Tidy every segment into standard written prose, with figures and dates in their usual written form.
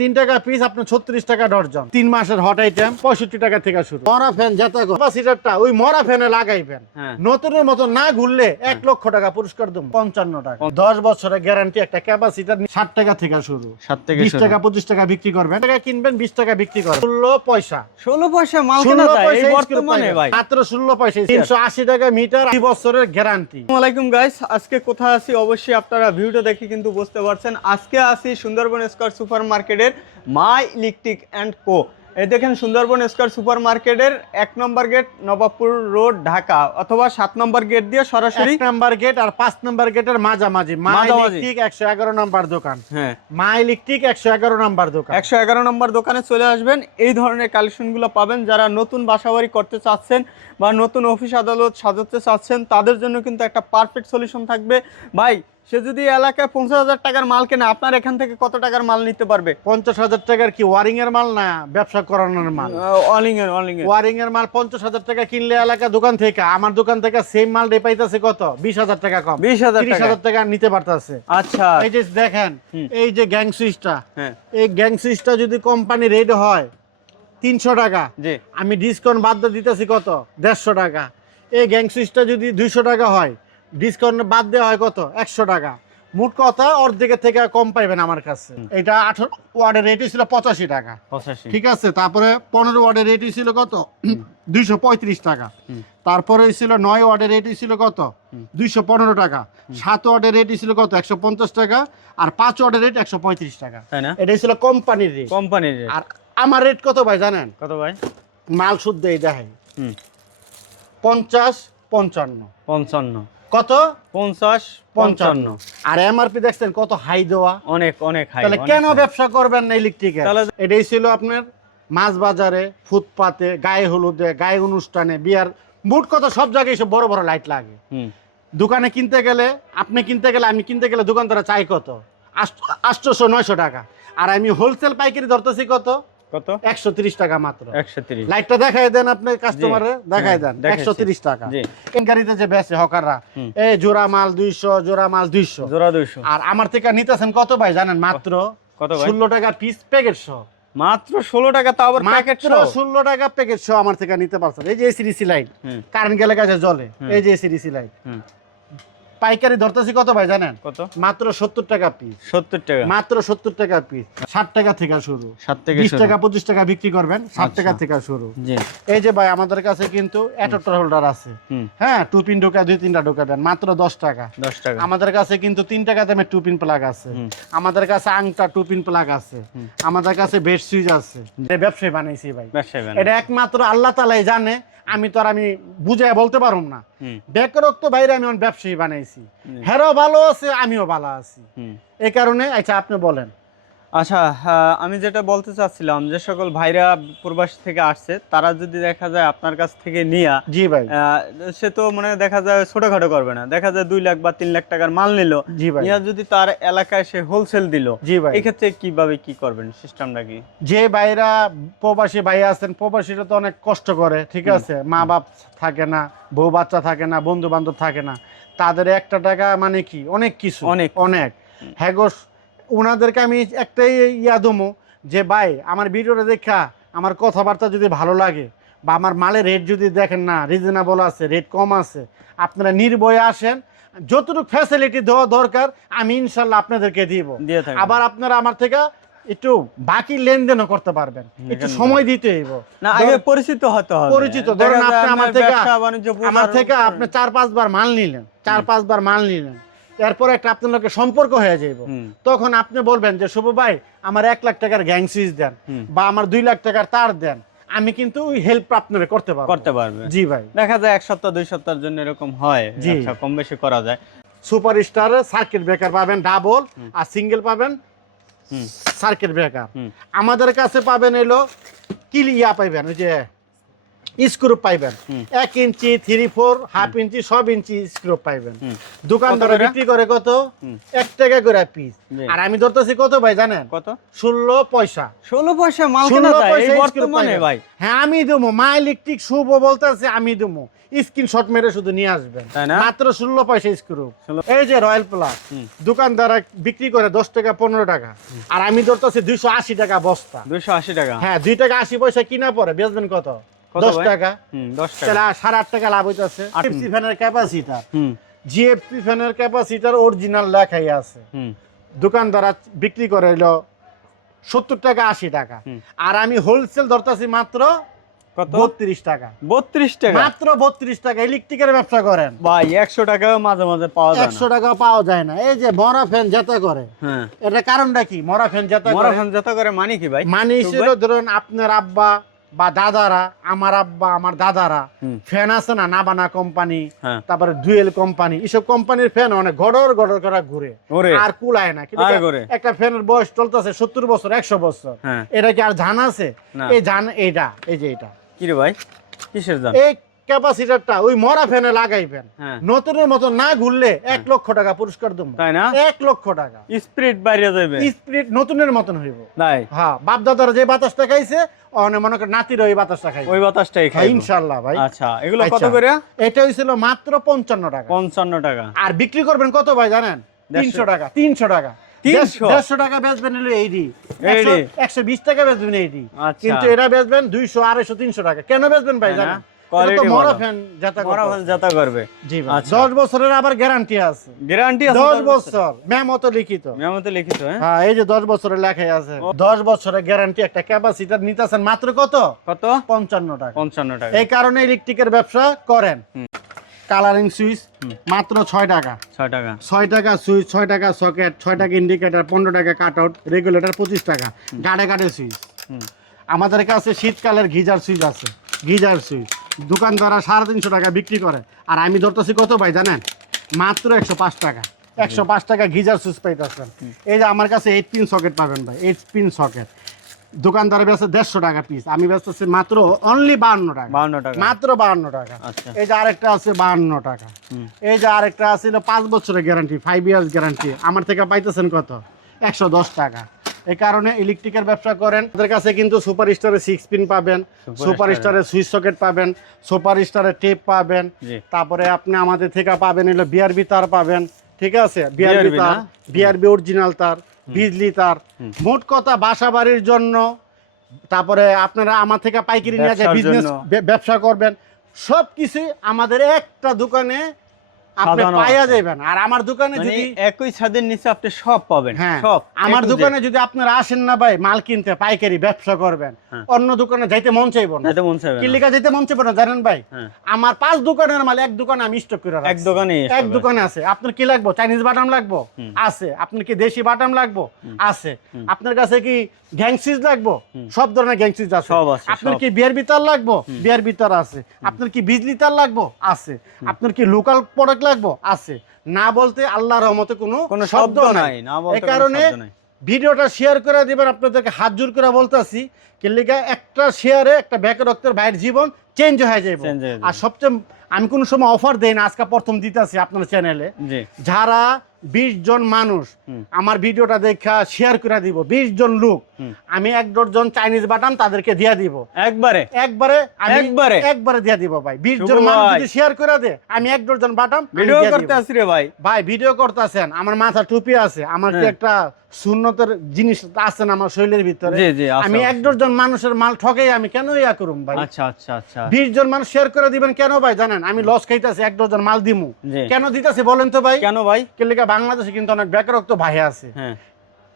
3 টাকা পিস আপনার 36 টাকা ডর্জন। 3 মাসের হট আইটেম 65 টাকা থেকে শুরু। মরা ফ্যান যেটা ক্যাপাসিটরটা ওই মরা ফ্যানে লাগাইবেন, নতুনের মতো না ঘুরলে 1 লক্ষ টাকা পুরস্কার দেব। 55 টাকা 10 বছরের গ্যারান্টি একটা ক্যাপাসিটর 60 টাকা থেকে শুরু। 20 টাকা 25 টাকা বিক্রি করবেন, টাকা কিনবেন 20 টাকা বিক্রি করবেন। 16 পয়সা মাল কেনা যায় এই বর্তমানে ভাই, মাত্র 16 পয়সা। 380 টাকা মিটার, 2 বছরের গ্যারান্টি। আসসালামু আলাইকুম গাইস, আজকে কোথায় আছি অবশ্যই আপনারা ভিডিওটা দেখে কিন্তু বুঝতে পারছেন। আজকে আছি সুন্দরবন স্কয়ার সুপার মার্কেটের মাই ইলেকট্রিক অ্যান্ড কো। এই দেখেন সুন্দরবন স্কয়ার সুপার মার্কেটের 1 নম্বর গেট নবাবপুর রোড ঢাকা, অথবা 7 নম্বর গেট দিয়ে সরাসরি 1 নম্বর গেট আর 5 নম্বর গেটের মাঝামাঝি মাই ইলেকট্রিক 111 নম্বর দোকান। হ্যাঁ, মাই ইলেকট্রিক 111 নম্বর দোকান। 111 নম্বর দোকানে চলে আসবেন। এই ধরনের কালেকশনগুলো পাবেন। যারা নতুন বাসাবাড়ি করতে চাচ্ছেন বা নতুন অফিস আদালত সাজাতে চাচ্ছেন তাদের জন্য কিন্তু একটা পারফেক্ট সলিউশন থাকবে। ভাই, সে যদি এলাকায় 50,000 টাকার মাল কেনে, আপনার এখান থেকে কত টাকার মাল নিতে পারবে? 50,000 টাকার কি ওয়ারিং এর মাল না ব্যবসা করানোর মাল? ওয়ারিং এর মাল 50,000 টাকা কিনলে এলাকা দোকান থেকে, আমার দোকান থেকে সেম মাল রে পাইতাছে কত? 20,000 টাকা কম, 30,000 টাকা নিতে পারতাছে। আচ্ছা, এই যে দেখেন, এই যে গ্যাং সুইচটা, এই গ্যাং সুইচটা যদি কোম্পানি রেট হয় 300 টাকা, আমি ডিসকাউন্ট বাদ দিয়ে দিতেছি কত? 150 টাকা। এই গ্যাং সুইচটা যদি 200 টাকা হয়, ডিসকাউন্ট বাদ দেওয়া হয় কত? 100 টাকা। মোট কথা অর্ধেকের থেকে কম পাইবেন আমার কাছে। এটা 18 ওয়াটের রেট ছিল 85 টাকা, ঠিক আছে। তারপরে 15 ওয়াটের রেট ছিল কত? 235 টাকা। তারপরে ছিল 9 ওয়াটের রেট ছিল কত? 215 টাকা। 7 ওয়াটের রেট ছিল কত? 150 টাকা। আর 5 ওয়াটের রেট 135 টাকা। এটা ছিল কোম্পানির রেট। আর আমার রেট কত ভাই জানেন? কত ভাই? মাল শুদ্ধ এই দেখেন 50 55 কত? 50 55। আর এমআরপি দেখছেন কত হাই দেওয়া, অনেক হাই। তাহলে কেন ব্যবসা করবেন না ইলেকট্রিকের? এটাই ছিল আপনার মাছ বাজারে, ফুটপাতে, গায়ে হলুদে, গায়ে অনুষ্ঠানে, বিয়ার, মোট কত সব জায়গায় সব বড় বড় লাইট লাগে। দোকানে কিনতে গেলে, আপনি কিনতে গেলে, আমি কিনতে গেলে দোকানদারা চাই কত? 800 900 টাকা। আর আমি হোলসেল পাইকারি ধরতেছি কত? 130 টাকা মাত্র। 130। লাইটটা দেখাই দেন, আপনি কাস্টমারে দেখাই দেন 130 টাকা। গাড়িতে যে বেচে হকাররা, এই জোড়া মাল 200, জোড়া মাল 200, জোড়া 200। আর আমার থেকে নিতেছেন কত ভাই জানেন? মাত্র কত ভাই? 16 টাকা পিস প্যাকেট সহ। মাত্র 16 টাকা, তাও আবার প্যাকেট সহ। 16 টাকা প্যাকেট সহ আমার থেকে নিতে পারছেন। এই যে এসিডিসি লাইট, কারেন্ট গেলে কাছে জ্বলে, এই যে এসিডিসি লাইট। পাইকারি ধরতেছি কত ভাই জানেন? কত? মাত্র 70 টাকা পিস। 70 টাকা, মাত্র 70 টাকা পিস। 60 টাকা থেকে শুরু, 20 টাকা 25 টাকা বিক্রি করবেন, 60 টাকা থেকে শুরু। এই যে ভাই আমাদের কাছে কিন্তু অ্যাডাপ্টার হোল্ডার আছে। হ্যাঁ, 2 পিন ঢোকা, 2-3টা ঢোকাবেন মাত্র 10 টাকা। আমাদের কাছে কিন্তু 3 টাকা দামে 2 পিন প্লাগ আছে। আমাদের কাছে আংটা 2 পিন প্লাগ আছে। আমাদের কাছে বেড সুইচ আছে। এটা ব্যবসায়ী বানাইছি ভাই, এটা একমাত্র আল্লাহ তাআলাই জানে। আমি তো আর আমি বুঝায় বলতে পারুম না। বেকারত্ব বাইরে আমি ব্যবসায়ী বানাইছি। হেরাও ভালো আছে, আমিও ভালো আছি, এই কারণে। আচ্ছা, আপনি বলেন। আচ্ছা, আমি যেটা বলতে চাচ্ছিলাম, যে সকল ভাইরা প্রবাস থেকে আসছে তারা যদি দেখা যায় আপনার কাছ থেকে নিয়া, জি ভাই, সে তো মানে দেখা যায় ছোটখাটো করবে না, দেখা যায় 2 লাখ বা 3 লাখ টাকার মাল নিল, নিয়া যদি তার এলাকায় সে হোলসেল দিল, এই ক্ষেত্রে কিভাবে কি করবেন? সিস্টেমটা কি? যে ভাইরা প্রবাসী ভাই আছেন, প্রবাসীরা তো অনেক কষ্ট করে, ঠিক আছে। মা বাপ থাকে না, বউ বাচ্চা থাকে না, বন্ধু বান্ধব থাকে না, তাদের একটা টাকা মানে কি অনেক কিছু, অনেক। হ্যাঁ গো, ওনাদেরকে আমি একটাই ইয়া দমো যে ভাই, আমার ভিডিওটা দেখা আমার কথাবার্তা যদি ভালো লাগে, বা আমার মালের রেট যদি দেখেন না রিজনেবল আছে, রেট কম আছে, আপনারা নির্ভয়ে আসেন। যতটুকু ফ্যাসিলিটি দেওয়া দরকার আমি ইনশাল্লাহ আপনাদেরকে দিব। আবার আপনারা আমার থেকে একটু বাকি লেনদেনও করতে পারবেন, একটু সময় দিতে হইব না, আগে পরিচিত হতে হবে। পরিচিত, ধরুন আপনি আমার থেকে আপনি 4-5 বার মাল নিলেন, 4-5 বার মাল নিলেন, এরপর একটা আপনার লোকে সম্পর্ক হয়ে যাইব। তখন আপনি বলবেন যে শুভ ভাই আমার 1 লাখ টাকার গ্যাং সুইচ দেন, বা আমার 2 লাখ টাকার তার দেন, আমি কিন্তু ওই হেল্প আপনারে করতে পারবো। জি ভাই, দেখা যায় 1 সপ্তাহ 2 সপ্তাহের জন্য এরকম হয়, আচ্ছা কম বেশি করা যায়। সুপার স্টার সার্কিট ব্রেকার পাবেন ডাবল, আর সিঙ্গেল পাবেন সার্কিট ব্রেকার। আমাদের কাছে পাবেন এলো কি ইয়া পাইবেন, ওই যে স্ক্রু পাইবেন 1 ইঞ্চি 3/4 হাফ ইঞ্চি সব ইঞ্চি স্ক্রু পাইবেন। দোকানদার বিক্রি করে কত 1 টাকা করে পিস, আর আমি ধরতেছি কত ভাই জানেন? কত? 16 পয়সা। 16 পয়সা মাল কেনা যায় এই বর্তমানে ভাই? হ্যাঁ আমি দেবো, মাই ইলেকট্রিক শুভ বলতেছে আমি দেবো, স্ক্রিনশট মেরে শুধু নিয়ে আসবেন, মাত্র 16 পয়সা স্ক্রু। এই যে রয়্যাল প্লাস দোকানদার বিক্রি করে 10 টাকা 15 টাকা, আর আমি ধরতেছি 280 টাকা বস্তা। 280 টাকা? হ্যাঁ 2 টাকা 80 পয়সা কিনা পরে বেচবেন কত? 10 টাকা। 10 টাকা, তাহলে 8.5 টাকা লাভ হইতাছে। জিএফসি ফ্যানের ক্যাপাসিটার, জিএফসি ফ্যানের ক্যাপাসিটার অরিজিনাল লেখাই আছে। দোকানদার বিক্রি করে হলো 70 টাকা 80 টাকা, আর আমি হোলসেল ধরতাছি মাত্র কত? 32 টাকা। 32 টাকা? মাত্র 32 টাকা। ইলেকট্রিকের ব্যবসা করেন ভাই, 100 টাকাও মাঝে মাঝে পাওয়া যায় না। 100 টাকা পাওয়া যায় না। এই যে মরা ফ্যান যেটা করে, হ্যাঁ এটা কারণটা কি? মরা ফ্যান যেটা করে, মরা ফ্যান যেটা করে মানে কি ভাই? মানে ছিল ধরুন আপনার আব্বা বা দাদারা, আমার আব্বা আমার দাদারা ফ্যান আছে না, নাবানা কোম্পানি, তারপরে ডুয়েল কোম্পানি, এসব কোম্পানির ফ্যান অনেক গড়র গড়র করে ঘুরে আর কুলায় না। কিন্তু একটা ফ্যানের বয়স চলতেছে 70 বছর 100 বছর, এটা কি আর জান আছে? এই জান এইটা, এই যে এটা কি রে ভাই, কিসের জান? এই ক্যাপাসিটরটা ওই মরা ফ্যানে লাগাইবেন, নতুনের মতো না ঘুরলে 1 লক্ষ টাকা পুরস্কার দেবো। তাই না? 1 লক্ষ টাকা স্পিড বাইরে যাবে, স্পিড নতুনের মতন হইব। তাই? হ্যাঁ, বাপ দাদারা যে বাতাসটা খাইছে অনে মনে করে নাতিরা ওই বাতাসটা খাইছে, ওই বাতাসটাই খাই ইনশাআল্লাহ ভাই। আচ্ছা, এগুলো কত করে? এটা হইছিল মাত্র 55 টাকা। 55 টাকা। আর বিক্রি করবেন কত ভাই জানেন? 300 টাকা। 300 টাকা। 150 টাকা বেচবেন হলো এইডি, 120 টাকা বেচবেন এইডি, কিন্তু এরা বেচবেন 200 250 300 টাকা। কেন বেচবেন ভাই জানেন? কোয়ালিটি মরা ফ্যান যাতা করবে। জি ভাই, 10 বছরের আবার গ্যারান্টি আছে। গ্যারান্টি আছে 10 বছর, মেমোতে লিখিত। মেমোতে লিখিত, হ্যাঁ এই যে 10 বছরের লেখাই আছে। 10 বছরের গ্যারান্টি একটা ক্যাপাসিটর নিতেছেন মাত্র কত? কত? 55 টাকা। 55 টাকা। এই কারণে ইলেকট্রিকের ব্যবসা করেন। কালারিং সুইচ মাত্র 6 টাকা। 6 টাকা। 6 টাকা সুইচ, 6 টাকা সকেট, 6 টাকা ইন্ডিকেটর, 15 টাকা কাট আউট, রেগুলেটর 25 টাকা। গাড়ে গাড়ে সুইচ। আমাদের কাছে শীতকালের গিজার সুইচ আছে, গিজার সুইচ দোকানদাররা 350 টাকা বিক্রি করে, আর আমি ধরতেছি কত ভাই জানেন? মাত্র 105 টাকা। 105 টাকা গিজার সুইচ পাইতেছেন। এই যে আমার কাছে 8 পিন সকেট পাবেন ভাই, 8 পিন সকেট দোকানদার বেচে 150 টাকা পিস, আমি বেচতেছি মাত্র অনলি 52 টাকা। 52 টাকা, মাত্র 52 টাকা। এই যে আরেকটা আছে 52 টাকা। এই যে আরেকটা আছে 5 বছরের গ্যারান্টি, 5 ইয়ার্স গ্যারান্টি, আমার থেকে পাইতেছেন কত? 110 টাকা। এই কারণে ইলেকট্রিকের ব্যবসা করেন। আমাদের কাছে কিন্তু সুপার স্টারের 6 পিন পাবেন, সুপার স্টারের সুইচ সকেট পাবেন, সুপার স্টারের টেপ পাবেন, তারপরে আপনি আমাদের থেকে পাবেন হলো বিআরবি তার পাবেন, ঠিক আছে? বিআরবি তার, বিআরবি অরিজিনাল তার, বিজলি তার, মোট কথা বাসা বাড়ির জন্য, তারপরে আপনারা আমার থেকে পাইকারি নিয়ে যে বিজনেস ব্যবসা করবেন, সব কিছুই আমাদের একটা দোকানে আপনি পাইয়া যাবেন। আর আমার দোকানে যদি একই ছাদের নিচে আপনি সব পাবেন, সব আমার দোকানে যদি আপনারা আসেন না ভাই মাল কিনতে, পাইকারি ব্যবসা করবেন, অন্য দোকানে যাইতে মন চাইবো না। কিল্লিকা যাইতে মন চাইবো না জানেন ভাই? আমার 5 দোকানের মাল এক দোকানে আমি স্টক করে রাখছি। এক দোকানে আছে। আপনার কি লাগবে? চাইনিজ বাটাম লাগবো? আছে। আপনার কি দেশি বাটাম লাগবো? আছে। আপনার কাছে কি গ্যাং সুইচ লাগবো? সব ধরনের গ্যাং সুইচ আছে। আপনার কি বিআরবি তার লাগবো? বিআরবি তার আছে। আপনার কি বিজলি তার লাগবো? আছে। আপনার কি লোকাল প্রোডাক্ট লাগবো? আছে। না বলতে আল্লাহর রহমতে কোনো শব্দ নাই। এই কারণে ভিডিওটা শেয়ার করে দিবেন। আপনাদেরকে হাত জোর করে বলতেছি, কিল্লিকা একটা শেয়ারে একটা বেকারত্বের ভাইয়ের জীবন চেঞ্জ হয়ে যাবে। আর সবচেয়ে আমি কোনো সময় অফার দেই না, আজকে প্রথম দিতেছি আপনার চ্যানেলে। যারা 20 জন মানুষ আমার ভিডিওটা দেখা শেয়ার করে দিব, 20 জন লোক, আমি 1 ডজন চাইনিজ বাটাম তাদেরকে দিয়ে দিব একবারে দিয়ে দিব ভাই। 20 জন মানুষ যদি শেয়ার করে দে, আমি 1 ডজন বাটাম ভিডিও করতে আসি রে ভাই। ভাই ভিডিও করতেছেন, আমার মাথা টুপি আছে, আমার কি একটা সুন্নতের জিনিস আছে না আমার শরীরের ভিতরে? আমি 1 ডজন মানুষের মাল ঠকাই আমি কেন ইয়া করুম ভাই? আচ্ছা আচ্ছা আচ্ছা। 20 জন মানুষ শেয়ার করে দিবেন কেন ভাই জানেন? আমি লস খাইতেছি, 1 ডজন মাল দিমু কেন দিতেছি বলেন তো ভাই? কেন ভাই? কেলিকা বাংলাদেশে কিন্তু অনেক বেকারত্ব ভাই আছে।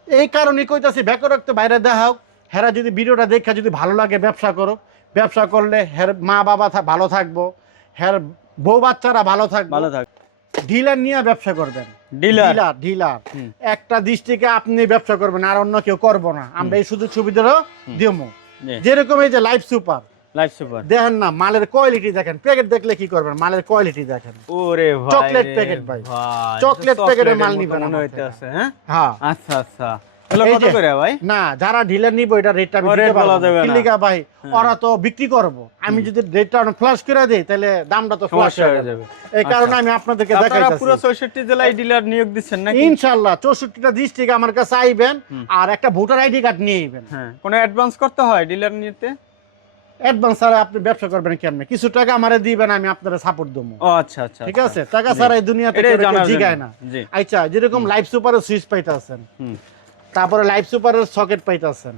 এই কারণে কইতাছি বেকারত্ব বাইরে দেখাও। হেরা যদি ভিডিওটা দেখা যদি ভালো লাগে ব্যবসা করো। ব্যবসা করলে হের মা বাবা ভালো থাকবো, হের বউ বাচ্চারা ভালো থাকবে। ডিলার নিয়ে ব্যবসা করবেন। ডিলার একটা দৃষ্টিকে আপনি ব্যবসা করবেন, আর অন্য কেউ করবো না। আমরা এই সুযোগ সুবিধারও দিমু। যেরকম এই যে লাইফ সুপার দেখেন না, মালের কোয়ালিটি দেখেন। প্যাকেট দেখলে কি করবেন? মালের কোয়ালিটি দেখেন। ওরে ভাই, চকলেট প্যাকেট ভাই, চকলেট প্যাকেটের মাল নিবেন। হ্যাঁ, আচ্ছা আচ্ছা। এগুলো এই কত যে- করে ভাই? না যারা ডিলার নিব এটা রেটটা আমি ও, দিতে rate পারবো বলা না। যাবে কি না। লিগা ভাই ওরা তো বিক্রি করব আমি যদি রেটটা ফ্ল্যাশ করে দেই তাহলে দামটা তো ফ্ল্যাশ সমস্যা হয়ে হয়ে যাবে যাবে। এই কারণে আমি আপনাদেরকে আপনারা দেখাইতাছি পুরো 64 জেলায় ডিলার নিয়োগ দিচ্ছেন নাকি? ইনশাআল্লাহ 64টা ডিস্ট্রিক্ট আমার কাছে আইবেন আর একটা ভোটার আইডি কার্ড নিয়ে আইবেন। হ্যাঁ, কোনো অ্যাডভান্স করতে হয় ডিলার নিতে? অ্যাডভান্স ছাড়া আপনি ব্যবসা করবেন কেমনে? কিছু টাকা আমারে দিবেন, আমি আপনারা সাপোর্ট দেবো। ও আচ্ছা আচ্ছা, ঠিক আছে, টাকা ছাড়া এই দুনিয়াতে এটাই কেউ কেউ জানার জিগায় জন্য। না। জি। আচ্ছা, যেরকম লাইফ সুপারের সুইচ পাইতেছেন, তারপরে লাইফ সুপারের সকেট পাইতেছেন,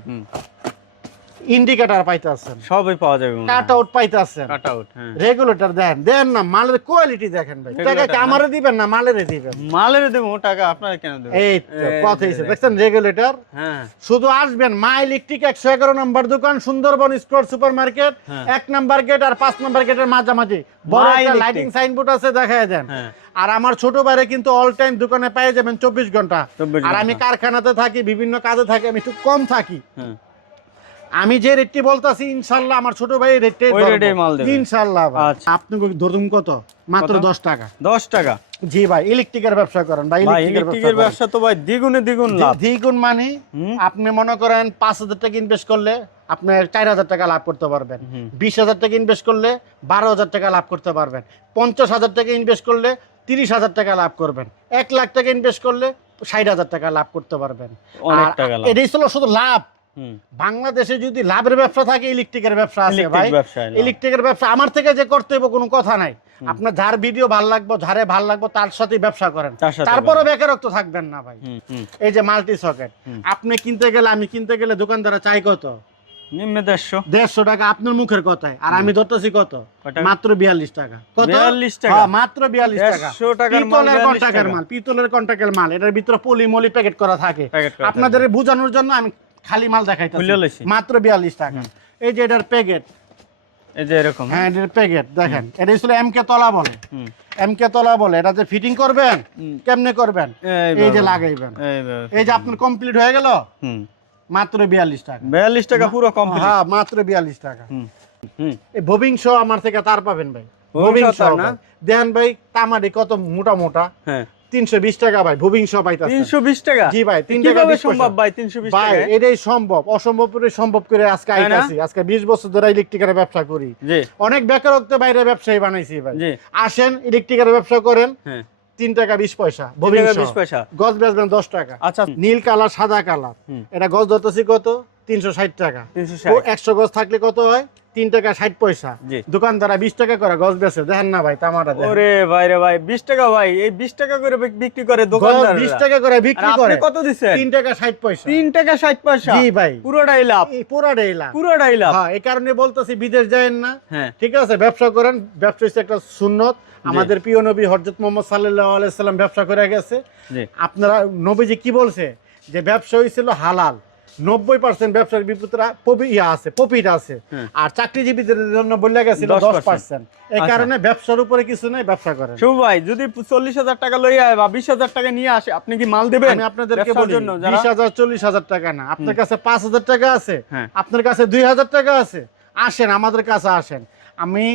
ইন্ডিকেটর পাইতেছেন, সবই পাওয়া যাবে। কাট আউট পাইতেছেন, কাট আউট, হ্যাঁ। রেগুলেটর দেন না, মালের কোয়ালিটি দেখেন ভাই। টাকা কি আমারে দিবেন না মালেরে দিবেন? মালের দেবো টাকা, আপনারা কেন দেবেন? এই তো কথা হইছে, দেখছেন রেগুলেটর। হ্যাঁ, শুধু আসবেন মা ইলেকট্রিক 111 নম্বর দোকান, সুন্দরবন স্কোয়ার সুপার মার্কেট, 1 নম্বর গেট আর 5 নম্বর গেটের মাঝামাঝি বড় মা একটা ইলেকট্রিক। লাইটিং সাইনবোর্ড আছে, দেখায় দেন। হ্যাঁ। আর আমার ছোট ভাইরে কিন্তু অল টাইম দোকানে পেয়ে যাবেন 24 ঘন্টা। 24 আর আমি ঘন্টা। কারখানাতে থাকি, বিভিন্ন কাজে থাকি, আমি একটু কম থাকি। হ্যাঁ। আমি যে রেটটি বলতাছি ইনশাআল্লাহ আমার ছোট ভাই রেটে ওই রেটেই মাল দেবে। ইনশাআল্লাহ। আচ্ছা। আপনি ধরুন কত? মাত্র কত? 10 টাকা। 10 টাকা? জি ভাই, ইলেকট্রিকের ব্যবসা করেন ভাই, ভাই ইলেকট্রিকের ব্যবসা তো ভাই দ্বিগুণে দ্বিগুণ লাভ। দ্বিগুণ মানে আপনি মনে করেন 5000 টাকা ইনভেস্ট করলে আপনি 4000 টাকা লাভ করতে পারবেন। 20000 টাকা ইনভেস্ট করলে 12000 টাকা লাভ করতে পারবেন। 50000 টাকা ইনভেস্ট করলে 30000 টাকা লাভ করবেন। 1 লাখ টাকা ইনভেস্ট করলে 60000 টাকা লাভ করতে পারবেন। অনেক টাকা লাভ। এটাই ছিল শুধু লাভ। বাংলাদেশে যদি লাভের ব্যবসা থাকে, ইলেকট্রিকের ব্যবসা আছে ভাই। ইলেকট্রিকের ব্যবসা আমার থেকে যে করতে হবে কোনো কথা নাই। আপনার যার ভিডিও ভাল লাগবে, যারে ভাল লাগবে তার সাথে ব্যবসা করেন, তারপরে বেকারত্ব থাকবেন না ভাই। এই যে মাল্টি সকেট আপনি কিনতে গেলে, আমি কিনতে গেলে দোকানদারা চাই কত? নিম্নে 150 টাকা আপনার মুখের কথায়, আর আমি ধরতেছি কত? মাত্র 42 টাকা। কত? 42 টাকা? হ্যাঁ, মাত্র 42 টাকা। 100 টাকার মাল, পিতলের 42 কন্টাকের টাকা। মাল, পিতলের কন্টাকের মাল। এটার ভিতরে পলিমলি প্যাকেট করা থাকে। আপনাদের বোঝানোর জন্য আমি খালি মাল দেখাইতেছি। মাত্র 42 টাকা। এই যে এটার প্যাকেট, এই যে এরকম। হ্যাঁ, এটার প্যাকেট দেখেন। এটা ছিল এমকে তলা বলে। এমকে তলা বলে। এটা যে ফিটিং করবেন কেমনে করবেন? এই যে লাগাইবেন। এই যে আপনার কমপ্লিট হয়ে গেল মাত্র 42 টাকা। 42 টাকা পুরো কমপ্লিট? হ্যাঁ, মাত্র 42 টাকা। এই ববিং শো আমার থেকে তার পাবেন ভাই। ববিং শো না দেখেন ভাই, তামাডি কত মোটা মোটা। হ্যাঁ, 320 টাকা ভাই ববিং শো পাইতাছেন। 320 টাকা? জি ভাই, 3 টাকা কিভাবে 20 সম্ভব পয়সা। ভাই 320 ভাই টাকা? এটাই সম্ভব, অসম্ভব করে সম্ভব করে আজকে তাই না? আইতাছি। আজকে 20 বছর ধরে ইলেকট্রিকের ব্যবসা করি। জি। অনেক বেকারত্ব বাইরে ব্যবসায়ী বানাইছি ভাই। জি। আসেন ইলেকট্রিকের ব্যবসা করেন। হ্যাঁ, 3 টাকা 20 পয়সা ববিং 3 টাকা শো। 20 পয়সা। গজ বেচবেন 10 টাকা। আচ্ছা। নীল কালার, সাদা কালার। এটা গজ ধরতেছি কত? 360 টাকা। 360। 100 গজ থাকলে কত হয়? 3 টাকা 60 পয়সা। জি। দোকানদারা 20 টাকা করে গজ বেচে। দেখেন না ভাই তামাটা দেখেন। ওরে ভাই রে ভাই, 20 টাকা ভাই, এই 20 টাকা করে বিক্রি করে গজ দোকানদার। 20 টাকা করে বিক্রি করে। কত দিচ্ছেন? 3 টাকা 60 পয়সা। 3 টাকা 60 পয়সা? জি ভাই, পুরোটাই লাভ। এই পুরাটাই লাভ। পুরোটাই লাভ। হ্যাঁ, এই কারণে বলতেছি বিদেশ যায়েন না। হ্যাঁ। ঠিক আছে, ব্যবসা করেন। ব্যবসা হচ্ছে একটা সুন্নত। আমাদের প্রিয় নবী হযরত মুহাম্মদ সাল্লাল্লাহু আলাইহি সাল্লাম ব্যবসা করে গেছে। জি। আপনারা নবীজি কি বলছে? যে ব্যবসা হইছিল হালাল। 90% ব্যবসার বিপুত্রা প্রফিট আছে। আর চাকরিজীবীদের জন্য বলে গেছিল 10%। এই কারণে ব্যবসার উপরে কিছু নাই, ব্যবসা করেন। শুভ ভাই, যদি 40,000 টাকা লইয়া আয় বা 20,000 টাকা নিয়ে আসে, আপনি কি মাল দিবেন? আমি আপনাদেরকে ব্যবসার বলি, জন্য যারা- 20,000 40,000 টাকা না, আপনার কাছে 5,000 টাকা আছে, হ্যাঁ। আপনার কাছে 2,000 টাকা আছে, আসেন আমাদের কাছে আসেন। আমি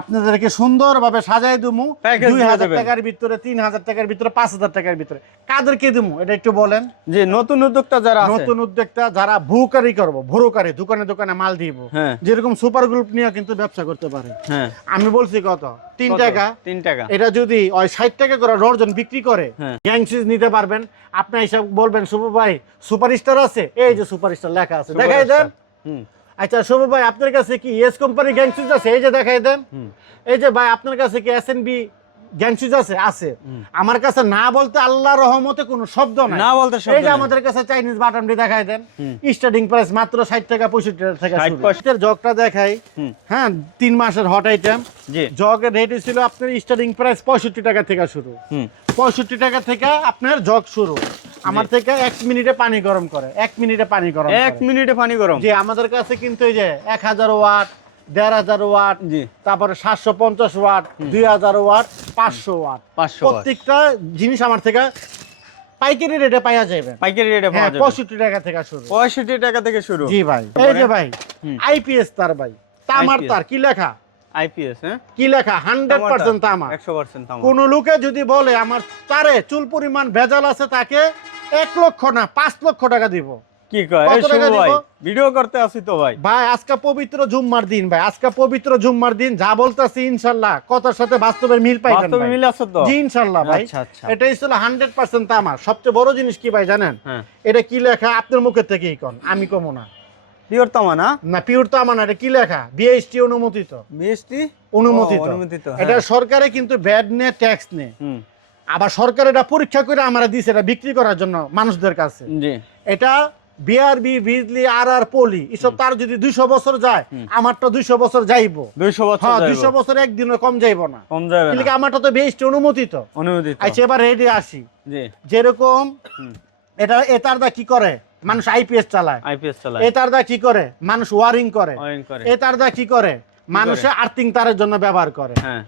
আপনাদেরকে সুন্দরভাবে সাজাই দেবো। Package দিয়ে 2,000 দেবেন। টাকার ভিতরে, 3,000 টাকার ভিতরে, 5,000 টাকার ভিতরে। কাদেরকে দেবো এটা একটু বলেন। যে নতুন উদ্যোক্তা যারা আছে। নতুন উদ্যোক্তা যারা ভুকারি করবো, ভুরুকারি, দোকানে দোকানে মাল দিব। হ্যাঁ। যেরকম সুপার গ্রুপ নিয়ে কিন্তু ব্যবসা করতে পারে। হ্যাঁ। আমি বলছি কত? 3 কত? টাকা। 3 টাকা। এটা যদি ওই 60 টাকা করে ডর্জন বিক্রি করে, হ্যাঁ। গ্যাংসিস নিতে পারবেন। আপনি হিসাব বলবেন শুভ ভাই সুপারস্টার আছে, এই যে সুপারস্টার লেখা আছে, দেখাই দেন। আচ্ছা শুভ ভাই, আপনার কাছে কি এস কোম্পানি গ্যাংসিস আছে? এই যে দেখাই দেন। এই যে ভাই, আপনার কাছে কি এসএনবি গ্যাংসিস আছে? আছে। আমার কাছে না বলতে আল্লাহর রহমতে কোনো শব্দ নাই। না বলতে শব্দ এই যে নাই। আমাদের কাছে চাইনিজ বাটামটি দেখাই দেন। স্টার্টিং প্রাইস মাত্র 60 টাকা 65 টাকা থেকে 60 শুরু। পয়সা। এর জগটা দেখাই। হ্যাঁ, 3 মাসের হট আইটেম। জি। জগের রেট ছিল আপনার স্টার্টিং প্রাইস 65 টাকা থেকে শুরু। 65 টাকা থেকে আপনার জগ শুরু। আমার থেকে 1 মিনিটে পানি গরম করে। 1 মিনিটে পানি গরম করে। 1 মিনিটে পানি গরম? জি, আমাদের কাছে কিন্তু এই যে 1000 ওয়াট, 1500 ওয়াট, জি। তারপরে 750 ওয়াট, 2000 ওয়াট, 500 ওয়াট। 500 ওয়াট। প্রত্যেকটা জিনিস আমার থেকে পাইকারি রেটে পাওয়া যাবে। পাইকারি রেটে পাওয়া হ্যাঁ, যাবে? 65 টাকা থেকে শুরু। 65 টাকা থেকে শুরু? জি ভাই। এই যে ভাই, আইপিএস তার ভাই, তামার IPS তার। কি লেখা? আইপিএস। হ্যাঁ, কি লেখা? 100% তামা। 100% তামা। কোন লোকে যদি বলে আমার তারে চুল পরিমাণ ভেজাল আছে, তাকে 1 লক্ষ না 5 লক্ষ টাকা দিব। কি কয় কত টাকা শুভ ভাই দিব? ভিডিও করতে আসি তো ভাই। ভাই আজকে পবিত্র জুম্মার দিন ভাই, আজকে পবিত্র জুম্মার দিন, যা বলতাছি ইনশাআল্লাহ কথার সাথে বাস্তবের মিল পাইবেন বাস্তবে ভাই। মিল আছে তো? জি ইনশাআল্লাহ ভাই। আচ্ছা আচ্ছা। এটাই ছিল 100% তামা। সবচেয়ে বড় জিনিস কি ভাই জানেন? হ্যাঁ এটা কি লেখা আপনার মুখের থেকেই কোন, আমি কমো না। পিওর তামা না? না পিওর তামা না, এটা কি লেখা? বিএসটি অনুমোদিত। বিএসটি অনুমোদিত। অনুমোদিত। এটা সরকারে কিন্তু ব্যাড নে ট্যাক্স নে। আবার সরকার এটা পরীক্ষা করে আমরা দিছে এটা বিক্রি করার জন্য মানুষদের কাছে। জি। এটা বিআরবি বিজলি আর পলি এসব তার যদি 200 বছর যায়, আমারটা 200 বছর যাইবো। 200 বছর হ্যাঁ যাইবো। 200 বছর একদিনও কম যাইবো না। কম যাবে না। কিন্তু আমারটা তো বিএসটি অনুমোদিত। অনুমোদিত। আচ্ছা এবার রেডি আসি। জি। যেরকম এটা এটার দা কি করে? মানুষ আইপিএস চালায়। আইপিএস চালায়। এটার দা কি করে? মানুষ ওয়ারিং করে। ওয়ারিং করে। এটার দা কি করে? মানুষে আর্থিং তারের জন্য ব্যবহার করে। হ্যাঁ।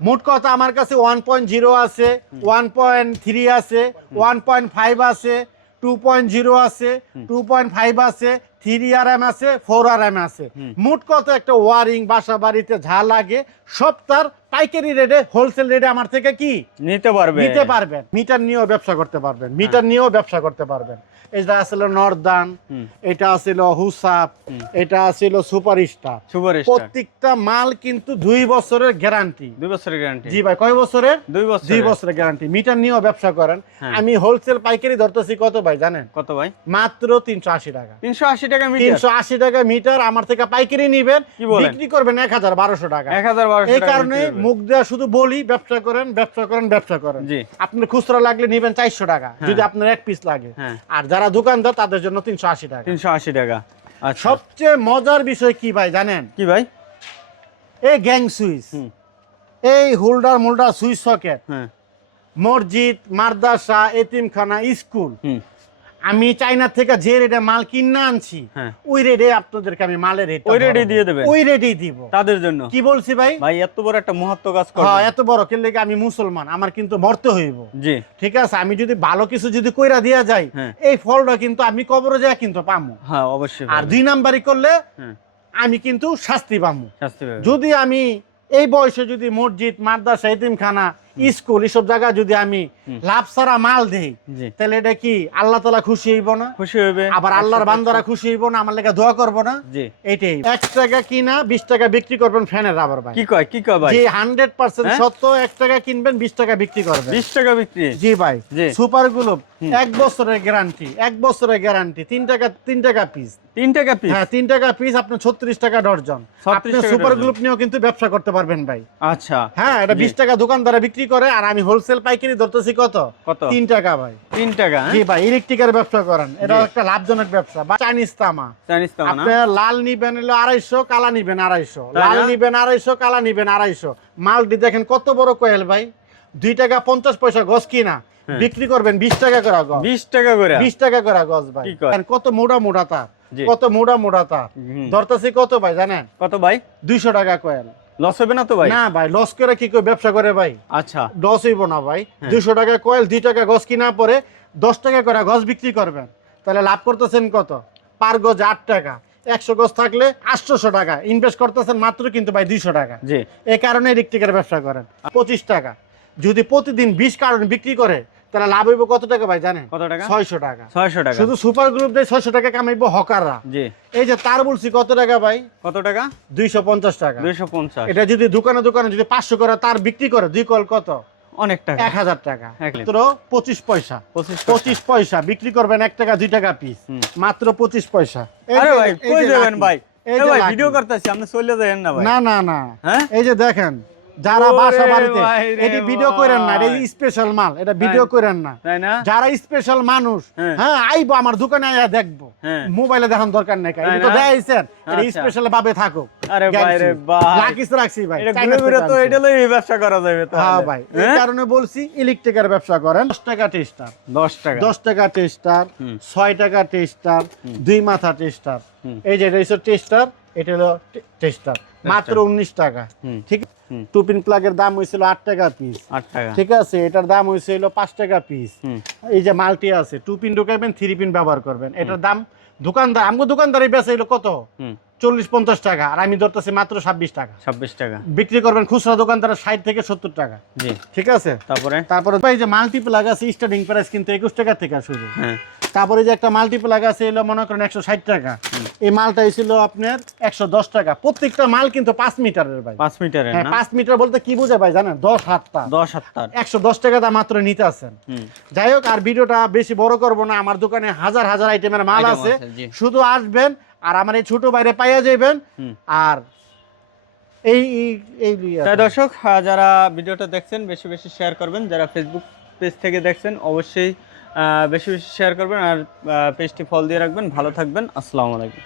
মোট কথা আমার কাছে 1.0 আছে, 1.3 আছে, 1.5 আছে, 2.0 আছে, 2.5 আছে, 3RM আছে, 4RM আছে। মোট কথা একটা ওয়ারিং বাসা বাড়িতে যা লাগে সব তার পাইকারি রেটে হোলসেল রেটে আমার থেকে কি নিতে পারবেন। মিটার নিয়েও ব্যবসা করতে পারবেন, মিটার নিয়েও ব্যবসা করতে পারবেন। এটা ছিল নর্দান, এটা ছিল হুসাপ, এটা ছিল সুপারস্টার। প্রত্যেকটা মাল কিন্তু 2 বছরের গ্যারান্টি। 2 বছরের গ্যারান্টি। জি ভাই, কয় বছরের? 2 বছরের গ্যারান্টি। মিটার নিয়েও ব্যবসা করেন। আমি হোলসেল পাইকারি ধরতেছি কত ভাই জানেন? কত ভাই? মাত্র 380 টাকা। 380 টাকা মিটার। 380 টাকা মিটার আমার থেকে পাইকারি নিবেন, বিক্রি করবেন 1200 টাকা। 1200 এই কারণে মুখ দেয়া শুধু বলি ব্যবসা করেন, ব্যবসা করেন, ব্যবসা করেন। আপনার খুচরা লাগলে নিবেন 400 টাকা যদি আপনার এক পিস লাগে। আর যারা দোকানদার তাদের জন্য 380 টাকা। 380 টাকা। আচ্ছা। সবচেয়ে মজার বিষয় কি ভাই জানেন? কি ভাই? এই গ্যাং সুইচ, এই হোল্ডার মোল্ডার সুইচ সকেট, মসজিদ, মাদ্রাসা, এতিমখানা, স্কুল, আমি চাইনা থেকে যে রেটে মাল কিনে আনছি ওই রেটে আপনাদেরকে আমি মালের রেট ওই রেটে দিয়ে দেবেন। ওই রেটেই দিব তাদের জন্য। কি বলছি ভাই? ভাই এত বড় একটা মহত্ব কাজ করবেন। হ্যাঁ এত বড় কেন লাগে? আমি মুসলমান, আমার কিন্তু মরতে হইব। জি। ঠিক আছে, আমি যদি ভালো কিছু যদি কইরা দিয়া যাই এই ফলটা কিন্তু আমি কবরে যায় কিন্তু পামু। হ্যাঁ অবশ্যই। আর 2 নাম্বারই করলে আমি কিন্তু শাস্তি পামু। শাস্তি পাবো। যদি আমি এই বয়সে যদি মসজিদ, মাদ্রাসা, এতিমখানা, স্কুল এসব জায়গা যদি আমি লাভ ছাড়া মাল দেই, তাহলে এটা কি আল্লাহ তাআলা খুশি হইব না? খুশি হইবে। আবার আল্লাহর বান্দারা খুশি হইব না? আমার লাগা দোয়া করব না? এইটাই। 1 টাকা কিনা 20 টাকা বিক্রি করবেন ফ্যানের রাবার ভাই। কি কয় ভাই? জি 100% সত্য। 1 টাকা কিনবেন 20 টাকা বিক্রি করবেন। 20 টাকা বিক্রি। জি ভাই। সুপার গ্লুব 1 বছরের গ্যারান্টি, 1 বছরের গ্যারান্টি। 3 টাকা পিস। 3 টাকা পিস? হ্যাঁ 3 টাকা পিস। আপনি 36 টাকা ডজন। আপনি সুপার গ্লুব নিয়েও কিন্তু ব্যবসা করতে পারবেন ভাই। আচ্ছা। হ্যাঁ এটা 20 টাকা দোকানদারে বিক্রি করে আর আমি হোলসেল পাইকারি ধরতেছি কত? 3 টাকা ভাই। 3 টাকা? জি ভাই। ইলেকট্রিকের ব্যবসা করেন, এটা একটা লাভজনক ব্যবসা। বা চাইনিজ তামা। আপনি লাল নিবেন হলো 250, কালা নিবেন 250। লাল নিবেন 250, কালা নিবেন 250। মালটি দেখেন কত বড় কয়েল ভাই। 2 টাকা 50 পয়সা গজ কিনা বিক্রি করবেন 20 টাকা করে গজ। 20 টাকা করে? 20 টাকা করে গজ ভাই। কত মোটা মোটা তার, কত মোটা মোটা তার ধরতেছি কত ভাই জানেন? কত ভাই? 200 টাকা কয়েল। লস হবে না তো ভাই? না ভাই, লস করে কি কই ব্যবসা করে ভাই? আচ্ছা। লস হইব না ভাই। 200 টাকা কয়েল, 2 টাকা গজ কিনা পরে 10 টাকা করে গজ বিক্রি করবেন, তাহলে লাভ করতেছেন কত? পার গজ 8 টাকা। 100 গজ থাকলে 800 টাকা ইনভেস্ট করতেছেন মাত্র কিন্তু ভাই 200 টাকা। জি। এই কারণে ইলেকট্রিকের ব্যবসা করেন। 25 টাকা যদি প্রতিদিন 20 কার্টন বিক্রি করে তাহলে লাভ হইব কত টাকা ভাই জানেন? কত টাকা? 600 টাকা। 600 টাকা। শুধু সুপার গ্রুপ দিয়ে 600 টাকা কামাইবো হকাররা। জি। এই যে তার বলছি কত টাকা ভাই? কত টাকা? 250 টাকা। 250। এটা যদি দোকানে দোকানে যদি 500 করে তার বিক্রি করে 2 কল কত? অনেক টাকা। 1000 টাকা। মাত্র 25 পয়সা। 25 পয়সা বিক্রি করবেন 1 টাকা 2 টাকা পিস। মাত্র 25 পয়সা। আরে ভাই কই যাবেন ভাই? এই ভাই ভিডিও করতেছি, আপনি চলে যাবেন না ভাই? না না না। এই যে দেখেন যারা বাসা বাড়িতে এটি ভিডিও করেন না, এটা স্পেশাল মাল, এটা ভিডিও করেন না। তাই না? যারা স্পেশাল মানুষ হ্যাঁ আইবো আমার দোকানে আইয়া দেখবো, মোবাইলে দেখার দরকার নাই। এটা তো দেখাইছেন, এটা স্পেশাল ভাবে থাকুক। আরে ভাই রে ভাই, লাকিস রাখছি ভাই। এটা ঘুরে ঘুরে তো এটা লই ব্যবসা করা যাবে তো। হ্যাঁ ভাই, এই কারণে বলছি ইলেকট্রিকের ব্যবসা করেন। 10 টাকা টেস্টার। 10 টাকা। 10 টাকা টেস্টার, 6 টাকা টেস্টার, 2 মাথা টেস্টার। এই যে এটা হচ্ছে টেস্টার, এটা হলো টেস্টার। মাত্র 19 টাকা। ঠিক। টুপিন প্লাগের দাম হয়েছিল 8 টাকা পিস। 8 টাকা। ঠিক আছে, এটার দাম হয়েছিল 5 টাকা পিস। এই যে মাল্টি আছে, 2 পিন ঢুকাইবেন, 3 পিন ব্যবহার করবেন। এটার দাম দোকানদার আমগো দোকানদারই বেচাইলো কত? 40-50 টাকা, আর আমি ধরতেছি মাত্র 26 টাকা। 26 টাকা বিক্রি করবেন খুচরা দোকানদার 60 থেকে 70 টাকা। জি, ঠিক আছে। তারপরে ভাই যে মাল্টিপ্লাগ আছে স্টার্টিং প্রাইস কিন্তু 21 টাকা থেকে শুরু। হ্যাঁ, তারপরে যে একটা মাল্টিপ্লাগ আছে এলো মনে করেন 160 টাকা। এই মালটা ছিল আপনার 110 টাকা। প্রত্যেকটা মাল কিন্তু 5 মিটারের ভাই। 5 মিটারের হ্যাঁ, না? 5 মিটার বলতে কি বোঝায় ভাই জানেন? 10 হাত তার। 10 হাত তার। 110 টাকা দা মাত্র নিতে আছেন। যাই হোক, আর ভিডিওটা বেশি বড় করব না। আমার দোকানে হাজার হাজার আইটেমের মাল আছে, শুধু আসবেন আর আমার এই ছোট বাইরে পাইয়া যাবেন। আর এই তাই দর্শক, যারা ভিডিওটা দেখছেন বেশি বেশি শেয়ার করবেন, যারা ফেসবুক পেজ থেকে দেখছেন অবশ্যই বেশি বেশি শেয়ার করবেন, আর পেজটি ফলো দিয়ে রাখবেন। ভালো থাকবেন, আসসালামু আলাইকুম।